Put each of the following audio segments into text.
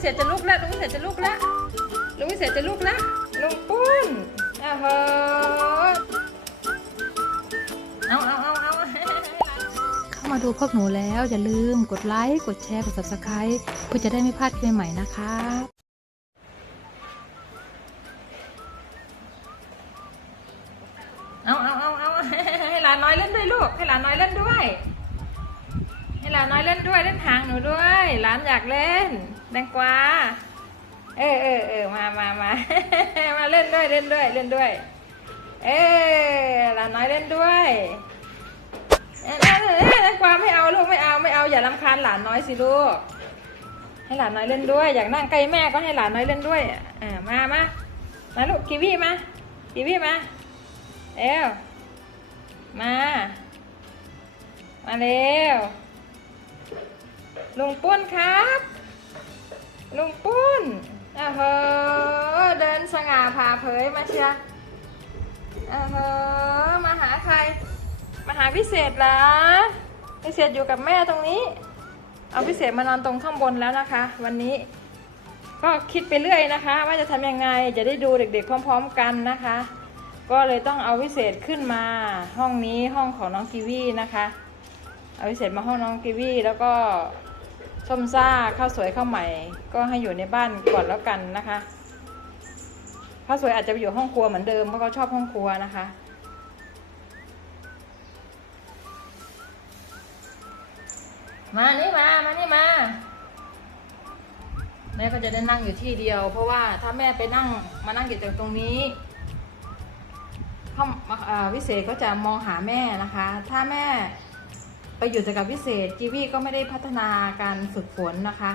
วิเศษจะลุกแล้วลุงวิเศษจะลุกแล้วลุงวิเศษจะลุกแล้วลุงปุ้นอ้าวเหอะเอาเอาเอาเอาเข้ามาดูพวกหนูแล้วอย่าลืมกดไลค์กดแชร์กด subscribe เพื่อจะได้ไม่พลาดคลิปใหม่ๆนะคะเอาเอาเอาเอาให้หลานน้อยเล่นด้วยลูกให้หลานน้อยเล่นด้วยให้หลานน้อยเล่นด้วยเล่นหางหนูด้วยหลานอยากเล่น แตงกวาเออเออเออมามามามาเล่นด้วยเล่นด้วยเล่นด้วย เออหลานน้อยเล่นด้วยเอ้ยเอ้ยเอ้ยแตงกวาไม่เอาลูกไม่เอาไม่เอาอย่ารำคาญหลานน้อยสิลูก ให้หลานน้อยเล่นด้วย อยากนั่งใกล้แม่ก็ให้หลานน้อยเล่นด้วยอ่ามามามาลูกกีวีมากีวีมาเร็วมา มาเร็วลุงปุ้นครับ ลุงปุ้นอ้าวเหอเดินสง่าผ่าเผยมาเชียร์อ้าวเหอมาหาใคร มาหาพิเศษเหรอพิเศษอยู่กับแม่ตรงนี้ เอาพิเศษมานอนตรงข้างบนแล้วนะคะ วันนี้ ก็คิดไปเรื่อยนะคะ ว่าจะทำยังไงจะได้ดูเด็กๆพร้อม ๆ กันนะคะ ก็เลยต้องเอาพิเศษขึ้นมา ห้องนี้ห้องของน้องกีวีนะคะ เอาพิเศษมาห้องน้องกีวีแล้วก็ ส้มซ่าข้าวสวยข้าวใหม่ ก็ให้อยู่ในบ้านก่อนแล้วกันนะคะข้าวสวยอาจจะไปอยู่ห้องครัวเหมือนเดิมเพราะเขาชอบห้องครัวนะคะ มานี่มามานี่มาแม่ก็จะได้นั่งอยู่ที่เดียว เพราะว่าถ้าแม่ไปนั่งมานั่งอยู่ตรงตรงนี้ขาอ่าวิเศษก็จะมองหาแม่นะคะ ถ้าแม่ ไปอยู่แต่กับวิเศษจีวี่ก็ไม่ได้พัฒนาการฝึกฝนนะคะ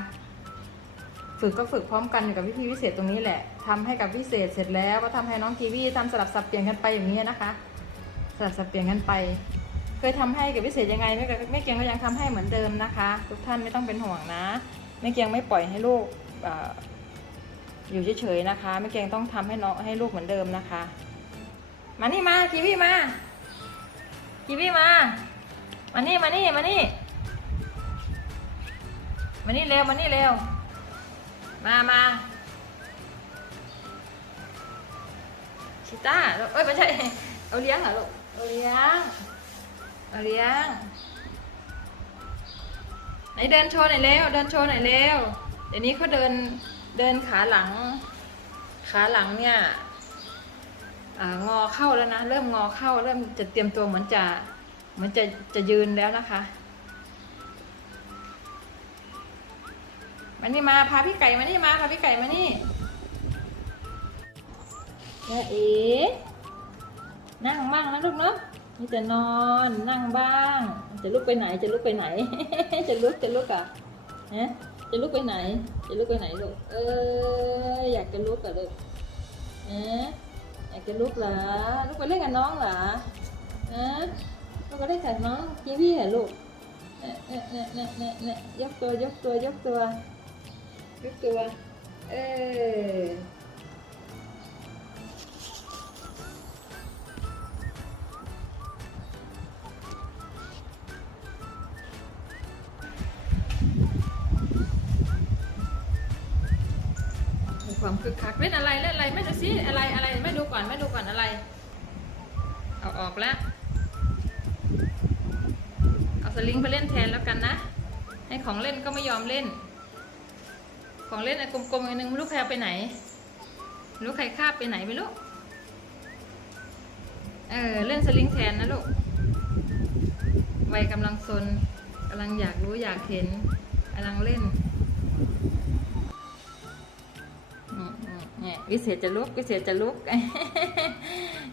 ฝึกก็ฝึกพร้อมกันอยู่กับพี่พิเศษตรงนี้แหละทำให้กับวิเศษเสร็จแล้วก็ทำให้น้องกีวีทำสลับสับเปลี่ยนกันไปอย่างนี้นะคะ สลับสับเปลี่ยนกันไป เคยทำให้กับพิเศษยังไงแม่ก็แม่เกียงก็ยังทำให้เหมือนเดิมนะคะ ทุกท่านไม่ต้องเป็นห่วงนะแม่เกียงไม่ปล่อยให้ลูกอยู่เฉยๆนะคะแม่เกียงต้องทำให้น้องให้ลูกเหมือนเดิมนะคะ มานี่มากีวีมากีวีมา มานี่มานี่มานี่มานี่เร็วมานี่เร็ว มามาชิต้าลูกเอ้ยไม่ใช่เอาเลี้ยงเหรอลูกเอาเลี้ยงเอาเลี้ยงไหนเดินโชว์หน่อยเร็วเดินโชว์หน่อยเร็วเดี๋ยวนี้เขาเดินเดินขาหลัง ขาหลังเนี่ยอ่างอเข้าแล้วนะ เริ่มงอเข้าเริ่มจะเตรียมตัวเหมือนจะเห มือนจะจะยืนแล้วนะคะมานี่มาพาพี่ไก่มานี่มาพาพี่ไก่มานี่แม่เอ๋นั่งบ้างนะลูกเนาะนี่จะนอนนั่งบ้าง จะลุกไปไหนจะลุกไปไหน จะลุกจะลุกอะฮะจะลุกไปไหน จะลุกไปไหนลูกเอออยากจะลุกอะลูกฮะอยากจะลุกเหรอลุกไปเล่นกับน้องเหรอฮะ ลุกไปเล่นกับน้องกีวี่เหรอลูกเอะเอะเอะเอะเอะเอะยกตัวยกตัวยกตัวยกตัว เออความคึกคักเล่นอะไรเล่นอะไรไม่ดูซิอะไรอะไรไม่ดูก่อนไม่ดูก่อนอะไร เอาออกแล้ว สลิงไปเล่นแทนแล้วกันนะ ให้ของเล่นก็ไม่ยอมเล่น ของเล่นไอ้กลมๆอันนึงไม่รู้ใครไปไหนไม่รู้ใครคาบไปไหนไม่รู้เออเล่นสลิงแทนนะลูกวัยกำลังซนกำลังอยากรู้อยากเห็นกำลังเล่นเนี่ยวิเศษจะลุกวิเศษจะลุก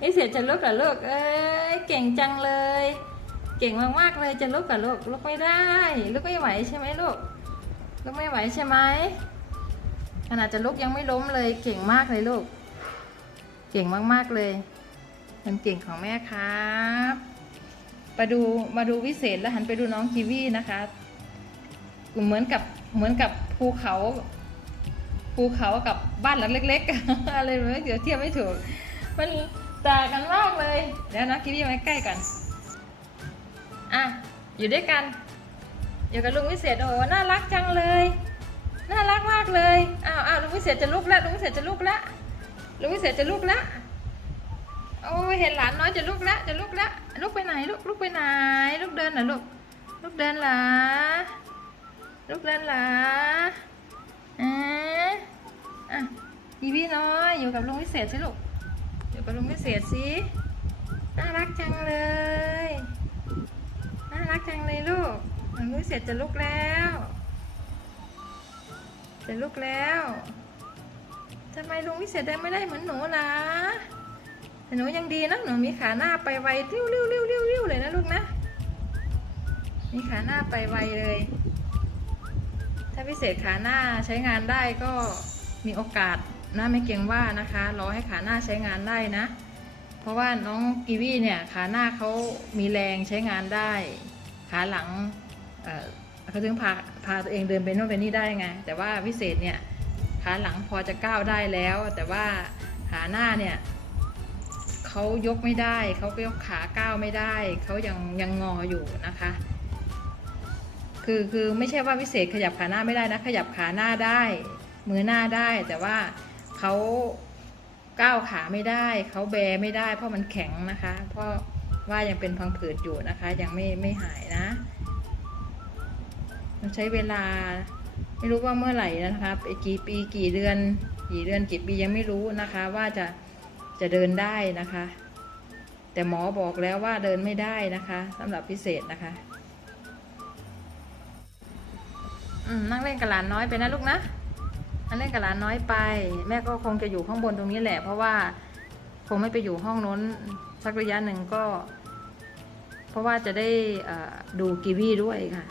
วิเศษจะลุกเหรอลูกเอ้ยเก่งจังเลย เก่งมากๆเลยจะลุกกับลูกลุกไม่ได้ลุกไม่ไหวใช่ไหมลูกลุกไม่ไหวใช่ไหมขนาดจะลุกยังไม่ล้มเลยเก่งมากเลยลูก เก่งมากๆเลยเป็นเก่งของแม่ครับมาดูมาดูวิเศษแล้วหันไปดูน้องกีวีนะคะเหมือนกับเหมือนกับภูเขาภูเขากับบ้านหลังเล็ก ๆ อะไรแบบนี้เดี๋ยวเทียบไม่ถูกมันต่างกันมากเลยเดี๋ยวนะคิดยังไงใกล้กัน อะ อยู่ด้วยกัน อยู่กับลุงวิเศษโอ้โหน่ารักจังเลย น่ารักมากเลย อ้าวอ้าวลุงวิเศษจะลุกแล้วลุงวิเศษจะลุกแล้วลุงวิเศษจะลุกแล้วโอ้ยเห็นหลานน้อยจะลุกแล้วจะลุกแล้วลุกไปไหนลูกลุกไปไหน ลุกเดินเหรอลูกลุกเดินหรอลุกเดินหรออ่าอะอีพี่น้อยอยู่กับลุงวิเศษสิลูกอยู่กับลุงวิเศษสิน่ารักจังเลย รักจังเลยลูกลุงวิเศษจะลุกแล้วจะลุกแล้วทำไมลุงวิเศษเดินไม่ได้เหมือนหนูล่ะแต่หนูยังดีนะหนูมีขาหน้าไปไวเริ้วเริ้วเริ้วเริ้วเริ้วเลยนะลูกนะ มีขาหน้าไปไวเลย ถ้าพิเศษขาหน้าใช้งานได้ก็มีโอกาสนะไม่เก่งว่านะคะรอให้ขาหน้าใช้งานได้นะ เพราะว่าน้องกีวีเนี่ยขาหน้าเขามีแรงใช้งานได้ ขาหลังเขาถึงพาพาตัวเองเดินไปโน่นไปนี่ได้ไง แต่ว่าวิเศษเนี่ยขาหลังพอจะก้าวได้แล้ว แต่ว่าขาหน้าเนี่ยเขายกไม่ได้เขาก็ยกขาก้าวไม่ได้เขายังยังงออยู่นะคะ คือคือไม่ใช่ว่าวิเศษขยับขาหน้าไม่ได้นะขยับขาหน้าได้มือหน้าได้แต่ว่าเขาก้าวขาไม่ได้เขาแบไม่ได้ เพราะมันแข็งนะคะ เพราะ ว่ายังเป็นพังผืดอยู่นะคะ ยังไม่ไม่หายนะมันใช้เวลาไม่รู้ว่าเมื่อไหร่นะคะไปกี่ปีกี่เดือน กี่เดือนกี่ปียังไม่รู้นะคะ ว่าจะจะเดินได้นะคะ แต่หมอบอกแล้วว่าเดินไม่ได้นะคะสำหรับพิเศษนะคะนั่งเล่นกับหลานน้อยไปนะลูกนะนั่งเล่นกับหลานน้อยไป แม่ก็คงจะอยู่ข้างบนตรงนี้แหละ เพราะว่าคงไม่ไปอยู่ห้องน้น สักระยะหนึ่งก็ เพราะว่าจะได้ดูกีวีด้วยค่ะ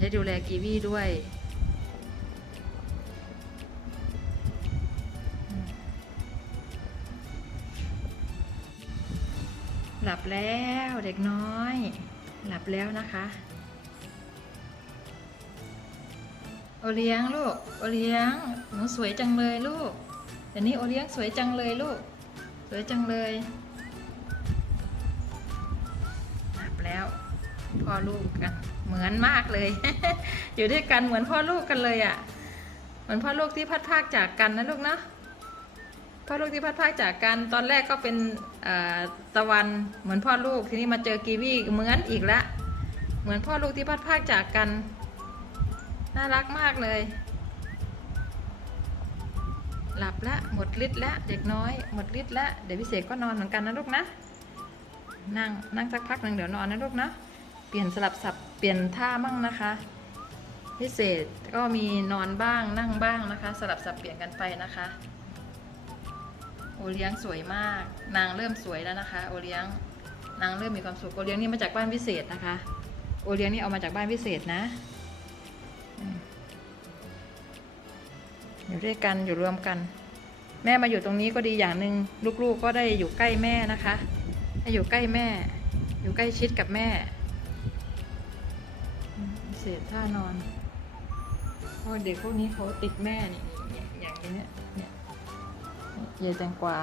จะดูแลกีวีด้วย หลับแล้วเด็กน้อย หลับแล้วนะคะ โอเลี้ยงลูก โอเลี้ยง หนูสวยจังเลยลูกเดี๋ยวนี้โอเลี้ยงสวยจังเลยลูก สวยจังเลย พ่อลูกกันเหมือนมากเลย อยู่ด้วยกันเหมือนพ่อลูกกันเลยอะ่ะ เหมือนพ่อลูกที่พัดพากจากกันนะลูกเนาะพ่อลูกที่พัดพากจากกันตอนแรกก็เป็นตะวันเหมือนพ่อลูกทีนี้มาเจอกีวีเหมือนอีกละ เหมือนพ่อลูกที่พัดพากจากกัน น่ารักมากเลย หลับละหมดฤทธิ์ละเด็กน้อยหมดฤทธิ์ละเดี๋ยวพิเศษก็นอนเหมือนกันนะลูกนะนั่งนั่งสักพักหนึ่งเดี๋ยวนอนนะลูกนะ ปลี่ยนสลับสับเปลี่ยนท่ามั่งนะคะ พิเศษก็มีนอนบ้างนั่งบ้างนะคะ สลับสับเปลี่ยนกันไปนะคะโอเลี้ยงสวยมาก นางเริ่มสวยแล้วนะคะ โอเลี้ยงนางเริ่มมีความสุขโอเลี้ยงนี่มาจากบ้านพิเศษนะคะ โอเลี้ยงนี่เอามาจากบ้านพิเศษนะอยู่ด้วยกันอยู่รวมกัน แม่มาอยู่ตรงนี้ก็ดีอย่างหนึ่งลูกๆก็ได้อยู่ใกล้แม่นะคะได้อยู่ใกล้แม่ อยู่ใกล้ชิดกับแม่ เสียท่านอนเพราะเด็กพวกนี้เขาติดแม่นี่อย่างนี้เนี่ยเยายแตงกวา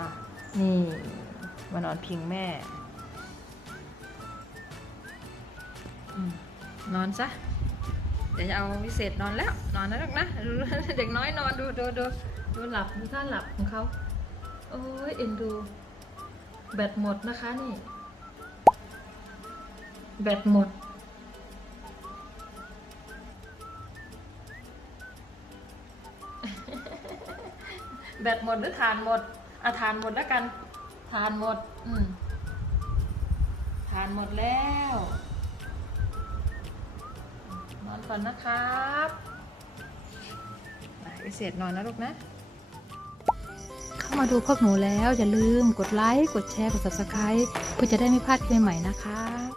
นี่มานอนพิงแม่ นอนซะ เดี๋ยวจะเอาพิเศษนอนแล้ว นอนนะลูกนะ เด็กน้อยนอนดูดูดูดูหลับดูท่าหลับของเขา โอ้ยเอ็นดู แบตหมดนะคะนี่ แบตหมด แบตหมดหรือทานหมดอะทานหมดแล้วกันทานหมด อืมทานหมดแล้ว นอนก่อนนะครับอะพิเศษนอนนะลูกนะ เข้ามาดูพวกหนูแล้ว อย่าลืมกดไลค์ กดแชร์ กด subscribe เพื่อจะได้ไม่พลาดคลิปใหม่ๆนะคะ